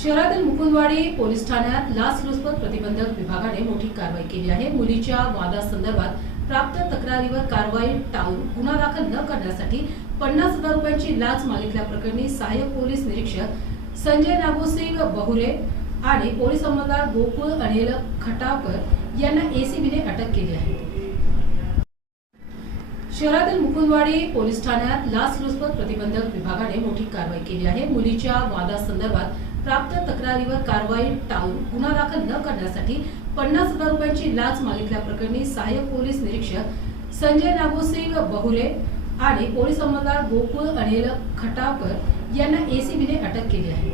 शहरातील मुकुंदवाडी पोलीस ठाण्यात लाचलुचपत प्रतिबंधक विभागाने मोठी कारवाई केली आहे। मुलीच्या वादासंदर्भात प्राप्त तक्रारीवर कारवाई टाळून गुन्हा दाखल न करण्यासाठी 50,000 रुपयांची लाच मागितल्याप्रकरणी सहाय्यक पोलीस निरीक्षक संजय नागोसिंग बहुरे आणि पोलीस अंमलदार गोकुळ अनिल खटावकर यांना एसीबीने अटक केली आहे। शहरातील मुकुंदवाडी पोलीस ठाण्यात लाचलुचपत प्रतिबंधक विभागाने मोठी कारवाई केली आहे। मुलीच्या वादासंदर्भात प्राप्त तक्रारीवर कारवाई टाळून गुन्हा दाखल न करण्यासाठी 50,000 रुपयांची लाच मागितल्याप्रकरणी सहाय्यक पोलीस निरीक्षक संजय नागोसिंग बहुरे आणि पोलीस अंमलदार गोकुळ अनिल खटावकर यांना एसीबीने अटक केली आहे।